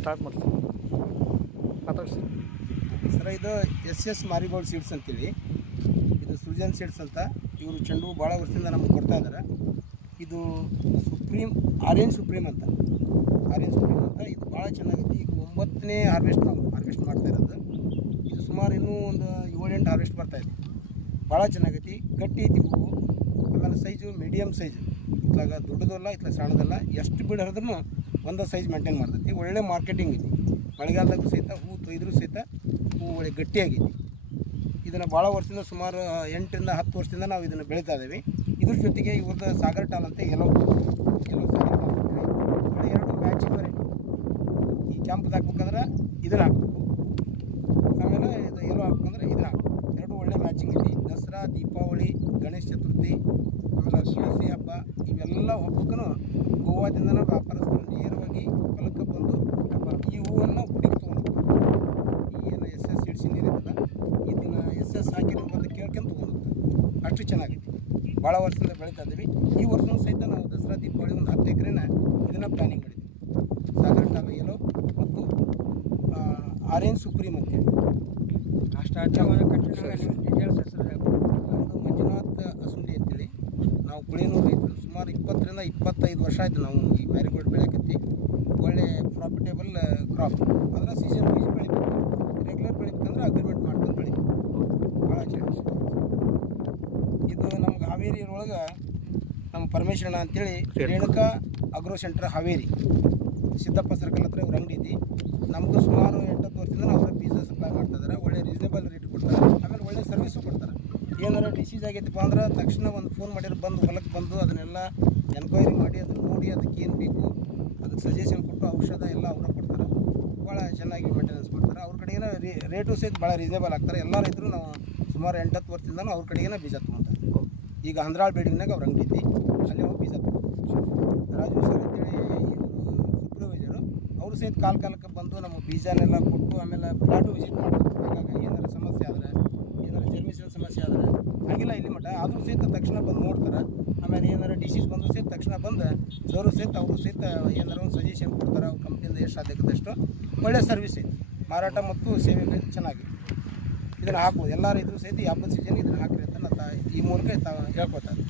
Start ಮಾಡ್ತೀನಿ ಮಾತಾಡ್ಸಿ sir. ಇದು SS marigold seeds ಅಂತೇಳಿ, ಇದು ಸೃಜನ್ ಸೀಡ್ಸ್ ಅಂತ. ಇವರು ಚೆಂಡು ಭಾಳ ವರ್ಷದಿಂದ ನಮಗೆ ಕೊಡ್ತಾ ಇದ್ದಾರೆ. ಇದು ಆರೆಂಜ್ ಸುಪ್ರೀಮ್ ಅಂತ ಇದು ಭಾಳ ಚೆನ್ನಾಗೈತಿ. ಈಗ 9ನೇ ಹಾರ್ವೆಸ್ಟ್ ನಾವು ಹಾರ್ವೆಸ್ಟ್ ಮಾಡ್ತಾ ಇರೋದು. ಇದು ಸುಮಾರು ಇನ್ನೂ ಒಂದು 7-8 ಹಾರ್ವೆಸ್ಟ್ ಬರ್ತಾಯಿದೆ. ಭಾಳ ಚೆನ್ನಾಗೈತಿ, ಗಟ್ಟಿ ಐತಿ ಹೂವು. ಆಮೇಲೆ ಸೈಜು ಮೀಡಿಯಮ್ ಸೈಜು, ಇತ್ಲಾಗ ದೊಡ್ಡದಲ್ಲ ಇತ್ಲಾಗ ಸಣ್ಣದಲ್ಲ. ಎಷ್ಟು ಬೀಡು ಹರಿದ್ರೂ ಒಂದು ಸೈಜ್ ಮೇಂಟೈನ್ ಮಾಡ್ತೈತಿ. ಒಳ್ಳೆ ಮಾರ್ಕೆಟಿಂಗ್ ಐತಿ. ಮಳೆಗಾಲದಾಗೂ ಸಹಿತ ಹೂವು ತೊಯ್ದರೂ ಸಹಿತ ಹೂವು ಒಳ್ಳೆ ಗಟ್ಟಿಯಾಗೈತಿ. ಇದನ್ನು ಭಾಳ ವರ್ಷದಿಂದ ಸುಮಾರು 8ರಿಂದ 10 ವರ್ಷದಿಂದ ನಾವು ಇದನ್ನು ಬೆಳೀತಾ ಇದ್ದೀವಿ. ಇದ್ರ ಜೊತೆಗೆ ಇವ್ರದ್ದು ಸಾಗರ್ ಟಾಲ್ ಅಂತ ಎಲ್ಲೋ ಎರಡು ಮ್ಯಾಚಿಂಗ್ ಬರೀ ಈ ಕೆಂಪು ಹಾಕ್ಬೇಕಂದ್ರೆ ಇದನ್ನು ಹಾಕ್ಬೇಕು, ಆಮೇಲೆ ಇದು ಎಲ್ಲೋ ಹಾಕ್ಬೇಕಂದ್ರೆ ಇದನ್ನು ಹಾಕ್ಬೇಕು. ಎರಡು ಒಳ್ಳೆ ಮ್ಯಾಚಿಂಗ್ ಐತಿ. ದಸರಾ, ದೀಪಾವಳಿ, ಗಣೇಶ ಚತುರ್ಥಿ, ಆಮೇಲೆ ತುಳಸಿ ಹಬ್ಬ, ಇವೆಲ್ಲ ಹಬ್ಬಕ್ಕೂ ಗೋವಾದಿಂದ ವ್ಯಾಪಾರಸ್ಥರು ನೇರವಾಗಿ ಹೊಲಕ್ಕೆ ಬಂದು ಈ ಹೂವನ್ನು ಹುಡುಕಿ ತೊಗೊಂಡು ಈ ಏನು SS ಸೀಡ್ಸ್ ನೀರಿರ್ತದೆ ಇದನ್ನು SS ಹಾಕಿರೋ ಬಂದು ಕೇಳ್ಕೊಂಡು ತೊಗೊಂಡು ಅಷ್ಟು ಚೆನ್ನಾಗೈತಿ. ಭಾಳ ವರ್ಷದಿಂದ ಬೆಳೀತಾ ಇದ್ದೀವಿ. ಈ ವರ್ಷವೂ ಸಹಿತ ನಾವು ದಸರಾ, ದೀಪಾವಳಿ ಒಂದು 10 ಎಕರೆನ ಇದನ್ನು ಪ್ಲ್ಯಾನಿಂಗ್ ಮಾಡಿದ್ವಿ. ಸಾಗರ್ ಟಾಲ್ ಎಲ್ಲೋ ಮತ್ತು ಆರೆಂಜ್ ಸುಪ್ರೀಮ್ ಅಂತೇಳಿ. ನಮ್ಮದು ಮಂಜುನಾಥ್ ಅಸುಂಡಿ ಅಂತೇಳಿ, ನಾವು ಕುಳಿನೂರು ರೈತರು. ಸುಮಾರು 20ರಿಂದ 25 ವರ್ಷ ಆಯಿತು ನಾವು ಈ ಮ್ಯಾರಿಗೋಲ್ಡ್ ಬೆಳೆಯಕತ್ತಿ. ಒಳ್ಳೆ ಪ್ರಾಫಿಟೇಬಲ್ ಕ್ರಾಪ್. ಅದರ ಸೀಸನ್ ವೈಸ್ ಬೆಳಿಬೇಕು. ರೆಗ್ಯುಲರ್ ಬೆಳಿಬೇಕಂದ್ರೆ ಅಗ್ರಿಮೆಂಟ್ ಮಾಡ್ಕೊಂಡು ಬೆಳಿಬೇಕು. ಭಾಳ ಚೆನ್ನಾಗಿ. ಇದು ನಮ್ಗೆ ಹಾವೇರಿ ಒಳಗೆ ನಮ್ಮ ಪರಮೇಶ್ವರಣ್ಣ ಅಂತೇಳಿ Renuka agro centre Haveri, Siddappa circle ಹತ್ರ ಇವ್ರ ಅಂಗಡಿ ಐತಿ. ನಮಗೂ ಸುಮಾರು 8-10 ವರ್ಷದಿಂದ ಅವರ ಬೀಜ ಸಪ್ಲೈ ಮಾಡ್ತಾಯಿದ್ದಾರೆ. ಒಳ್ಳೆ ರೀಸನೇಬಲ್ ರೇಟ್ ಕೊಡ್ತಾರೆ. ಆಮೇಲೆ ಒಳ್ಳೆ ಸರ್ವಿಸು ಕೊಡ್ತಾರೆ. ಏನಾರ ಡಿಸೀಸ್ ಆಗೈತಪ್ಪ ಅಂದ್ರೆ ತಕ್ಷಣ ಒಂದು ಫೋನ್ ಮಾಡಿದ್ರೆ ಬಂದು ಹೊಲಕ್ಕೆ ಬಂದು ಅದನ್ನೆಲ್ಲ ಎನ್ಕ್ವೈರಿ ಮಾಡಿ ಅದನ್ನು ನೋಡಿ ಅದಕ್ಕೆ ಏನು ಬೇಕು ಅದಕ್ಕೆ ಸಜೆಷನ್ ಕೊಟ್ಟು ಔಷಧ ಎಲ್ಲ ಅವರೇ ಕೊಡ್ತಾರೆ. ಭಾಳ ಚೆನ್ನಾಗಿ ಮೇಂಟೆನೆನ್ಸ್ ಮಾಡ್ತಾರೆ. ಅವ್ರ ಕಡೆಗೇನ ರೇಟು ಸಹಿತ ಭಾಳ ರೀಸನೇಬಲ್ ಆಗ್ತಾರೆ. ಎಲ್ಲ ರೈತರು ನಾವು ಸುಮಾರು 8-10 ವರ್ಷದಿಂದನೂ ಅವ್ರ ಕಡೆಗೇನ ಬೀಜ ತೊಗೊತಾರೆ. ಈಗ ಹಂದ್ರಾಳ್ ಬಿಲ್ಡಿಂಗ್ನಾಗ ಅವ್ರ ಅಂಗಡಿ ಐತಿ, ಅಲ್ಲಿ ಹೋಗಿ ಬೀಜ ತೊಗೊತಾರೆ. ರಾಜು ಸರ್ ಅಂತೇಳಿ ಸೂಪರ್ವೈಸರು, ಅವರು ಸಹಿತ ಕಾಲಕ್ಕೆ ಬಂದು ನಮಗೆ ಬೀಜನೆಲ್ಲ ಕೊಟ್ಟು ಆಮೇಲೆ ಫ್ಲಾಟು ವಿಸಿಟ್ ಮಾಡ್ತಾರೆ. ಹಾಗಾಗಿ ಏನಾರ ಸಮಸ್ಯೆ ಆದರೆ, ಏನಾರ ಜರ್ಮಿಷನ್ ಸಮಸ್ಯೆ ಆದರೆ ಹಾಗಿಲ್ಲ ಇಲ್ಲಿ ಮಟ್ಟ ಆದರೂ ಸಹಿತ ತಕ್ಷಣ ಬಂದು ನೋಡ್ತಾರೆ. ಆಮೇಲೆ ಏನಾರ ಡಿಸೀಸ್ ಬಂದರೂ ಸಹಿತ ತಕ್ಷಣ ಬಂದು ಸರು ಸಹಿತ ಅವರು ಸಹಿತ ಏನಾರ ಒಂದು ಸಜೆಷನ್ ಕೊಡ್ತಾರೆ. ಅವ್ರ ಕಂಪ್ನಿಯಿಂದ ಎಷ್ಟು ಸಾಧ್ಯಕ್ಕದಷ್ಟು ಒಳ್ಳೆ ಸರ್ವಿಸ್ ಐತಿ. ಮಾರಾಟ ಮತ್ತು ಸೇವೆಗಳು ಚೆನ್ನಾಗಿದೆ. ಇದನ್ನು ಹಾಕ್ಬೋದು. ಎಲ್ಲ ರೈತರು ಸಹಿತ ಈ ಹಬ್ಬದ ಸೀಸನ್ ಇದನ್ನು ಹಾಕ್ರಿ ಅಂತ ನಾನು ಈ ಮೂಲಕ ಹೇಳ್ಕೊತಾರೆ.